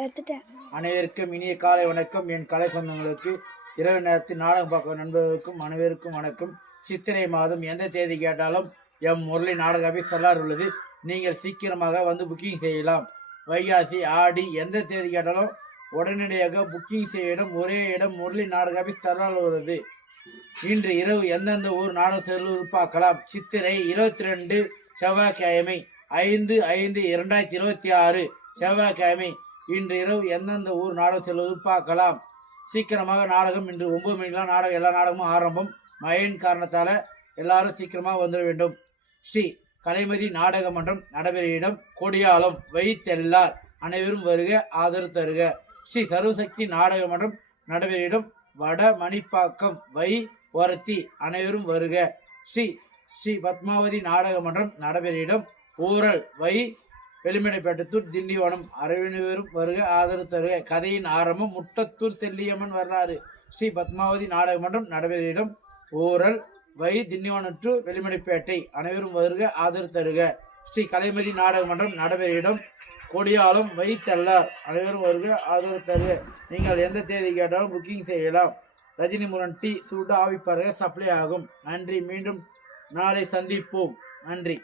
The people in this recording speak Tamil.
அனைவருக்கும் இனிய காலை வணக்கம். என் கலை சொந்தங்களுக்கு இரவு நேரத்தில் நாடகம் பார்க்கும் நண்பர்களுக்கும் அனைவருக்கும் வணக்கம். சித்திரை மாதம் எந்த தேதி கேட்டாலும் எம் முரளி நாடக ஆபீஸ் தள்ளார் உள்ளது. நீங்கள் சீக்கிரமாக வந்து புக்கிங் செய்யலாம். வைகாசி ஆடி எந்த தேதி கேட்டாலும் உடனடியாக புக்கிங் செய்ய இடம் ஒரே இடம் முரளி நாடக ஆபீஸ் தள்ளார் உள்ளது. இன்று இரவு எந்தெந்த ஊர் நாடகம் செல்வது பார்க்கலாம். சித்திரை 22 செவ்வாய்க்கிழமை 5/5/2026 செவ்வாய்க்கிழமை இன்று இரவு எந்தெந்த ஊர் நாடகம் செல்வது பார்க்கலாம். சீக்கிரமாக நாடகம் இன்று 9 மணிக்கெல்லாம் நாடகம் எல்லா நாடகமும் ஆரம்பம். மழையின் காரணத்தால் எல்லாரும் சீக்கிரமாக வந்துட வேண்டும். ஸ்ரீ கலைமதி நாடக மன்றம் நடைபெறும் இடம் கொடியாலம் வைத்தெல்லார் அனைவரும் வருக, ஆதரவு தருக. ஸ்ரீ சர்வசக்தி நாடக மன்றம் நடைபெறும் இடம் வட மணிப்பாக்கம் வை ஒரத்தி அனைவரும் வருக. ஸ்ரீ ஸ்ரீ பத்மாவதி நாடக மன்றம் நடைபெறும் இடம் ஊரல் வை வெளிமடைப்பேட்டத்தூர் திண்டிவனம் அனைவரும் வருக, ஆதரவு தருக. கதையின் ஆரம்பம் முட்டத்தூர் செல்லியம்மன் வரலாறு. ஸ்ரீ பத்மாவதி நாடக மன்றம் நடைபெறும் இடம் ஊரல் வை திண்டிவனம் டு வெளிமடைப்பேட்டை அனைவரும் வருக, ஆதரவு தருக. ஸ்ரீ கலைமதி நாடக மன்றம் நடைபெறும் இடம் கொடியாலம் வைத்தெல்லார் அனைவரும் வருக, ஆதரவு தருக. நீங்கள் எந்த தேதி கேட்டாலும் புக்கிங் செய்யலாம். ரஜினி முருகன் டீ சூடு ஆவிப்பாருக சப்ளை ஆகும். நன்றி. மீண்டும் நாளை சந்திப்போம். நன்றி.